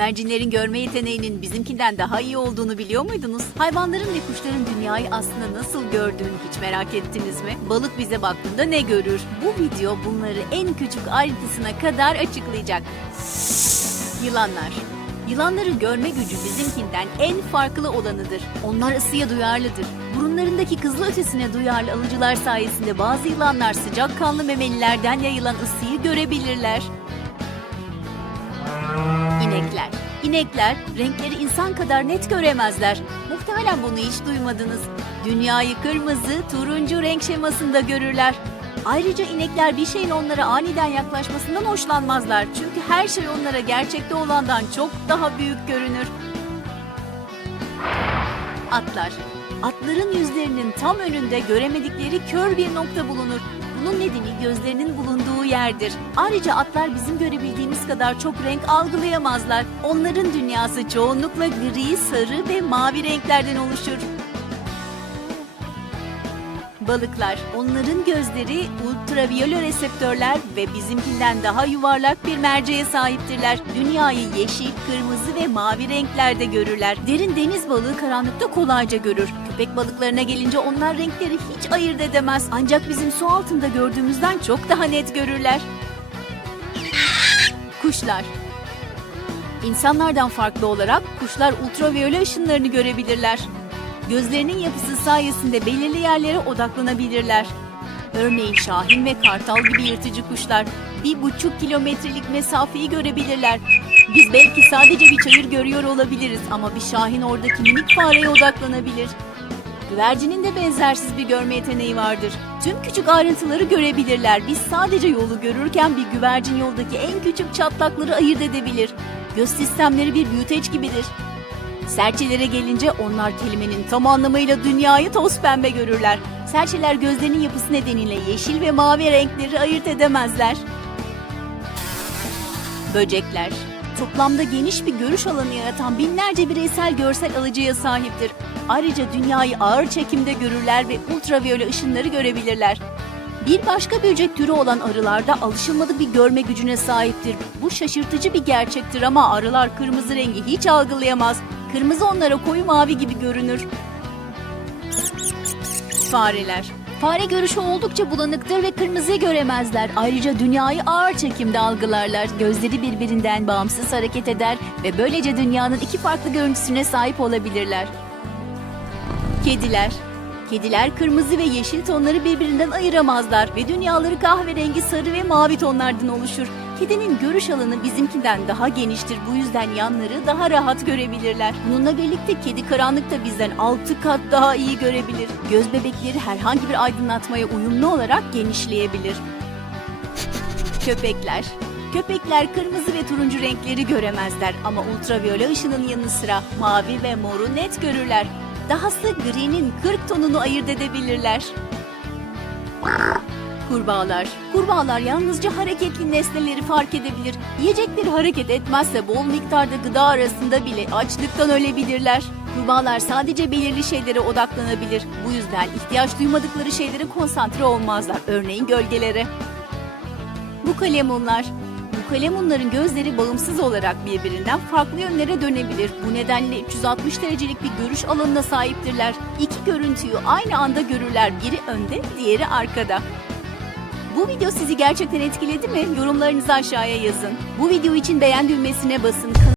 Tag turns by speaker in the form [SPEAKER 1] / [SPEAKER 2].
[SPEAKER 1] Güvercinlerin görme yeteneğinin bizimkinden daha iyi olduğunu biliyor muydunuz? Hayvanların ve kuşların dünyayı aslında nasıl gördüğünü hiç merak ettiniz mi? Balık bize baktığında ne görür? Bu video bunları en küçük ayrıntısına kadar açıklayacak. Yılanlar. Yılanların görme gücü bizimkinden en farklı olanıdır. Onlar ısıya duyarlıdır. Burunlarındaki kızıl ötesine duyarlı alıcılar sayesinde bazı yılanlar sıcakkanlı memelilerden yayılan ısıyı görebilirler. İnekler renkleri insan kadar net göremezler. Muhtemelen bunu hiç duymadınız. Dünyayı kırmızı, turuncu renk şemasında görürler. Ayrıca inekler bir şeyin onlara aniden yaklaşmasından hoşlanmazlar. Çünkü her şey onlara gerçekte olandan çok daha büyük görünür. Atlar. Atların yüzlerinin tam önünde göremedikleri kör bir nokta bulunur. Bunun nedeni gözlerinin bulunduğu yerdir. Ayrıca atlar bizim görebildiğimiz kadar çok renk algılayamazlar. Onların dünyası çoğunlukla gri, sarı ve mavi renklerden oluşur. Balıklar, onların gözleri ultraviyole reseptörler ve bizimkinden daha yuvarlak bir merceğe sahiptirler. Dünyayı yeşil, kırmızı ve mavi renklerde görürler. Derin deniz balığı karanlıkta kolayca görür. Köpek balıklarına gelince onlar renkleri hiç ayırt edemez. Ancak bizim su altında gördüğümüzden çok daha net görürler. Kuşlar İnsanlardan farklı olarak kuşlar ultraviyole ışınlarını görebilirler. Gözlerinin yapısı sayesinde belirli yerlere odaklanabilirler. Örneğin şahin ve kartal gibi yırtıcı kuşlar bir buçuk kilometrelik mesafeyi görebilirler. Biz belki sadece bir çayır görüyor olabiliriz ama bir şahin oradaki minik fareye odaklanabilir. Güvercinin de benzersiz bir görme yeteneği vardır. Tüm küçük ayrıntıları görebilirler. Biz sadece yolu görürken bir güvercin yoldaki en küçük çatlakları ayırt edebilir. Göz sistemleri bir büyüteç gibidir. Serçelere gelince onlar kelimenin tam anlamıyla dünyayı toz pembe görürler. Serçeler gözlerinin yapısı nedeniyle yeşil ve mavi renkleri ayırt edemezler. Böcekler toplamda geniş bir görüş alanı yaratan binlerce bireysel görsel alıcıya sahiptir. Ayrıca dünyayı ağır çekimde görürler ve ultraviyole ışınları görebilirler. Bir başka böcek türü olan arılarda alışılmadık bir görme gücüne sahiptir. Bu şaşırtıcı bir gerçektir ama arılar kırmızı rengi hiç algılayamaz. Kırmızı onlara koyu mavi gibi görünür. Fareler. Fare görüşü oldukça bulanıktır ve kırmızıyı göremezler. Ayrıca dünyayı ağır çekimde algılarlar. Gözleri birbirinden bağımsız hareket eder ve böylece dünyanın iki farklı görüntüsüne sahip olabilirler. Kediler. Kediler kırmızı ve yeşil tonları birbirinden ayıramazlar ve dünyaları kahverengi, sarı ve mavi tonlardan oluşur. Kedinin görüş alanı bizimkinden daha geniştir. Bu yüzden yanları daha rahat görebilirler. Bununla birlikte kedi karanlıkta bizden 6 kat daha iyi görebilir. Göz bebekleri herhangi bir aydınlatmaya uyumlu olarak genişleyebilir. Köpekler. Köpekler kırmızı ve turuncu renkleri göremezler ama ultraviyole ışının yanı sıra mavi ve moru net görürler. Dahası gri'nin 40 tonunu ayırt edebilirler. Kurbağalar. Kurbağalar yalnızca hareketli nesneleri fark edebilir. Yiyecekleri hareket etmezse bol miktarda gıda arasında bile açlıktan ölebilirler. Kurbağalar sadece belirli şeylere odaklanabilir. Bu yüzden ihtiyaç duymadıkları şeylere konsantre olmazlar. Örneğin gölgelere. Bu kalemunlar. Bu kalemunların gözleri bağımsız olarak birbirinden farklı yönlere dönebilir. Bu nedenle 360 derecelik bir görüş alanına sahiptirler. İki görüntüyü aynı anda görürler. Biri önde, diğeri arkada. Bu video sizi gerçekten etkiledi mi? Yorumlarınızı aşağıya yazın. Bu video için beğen düğmesine basın.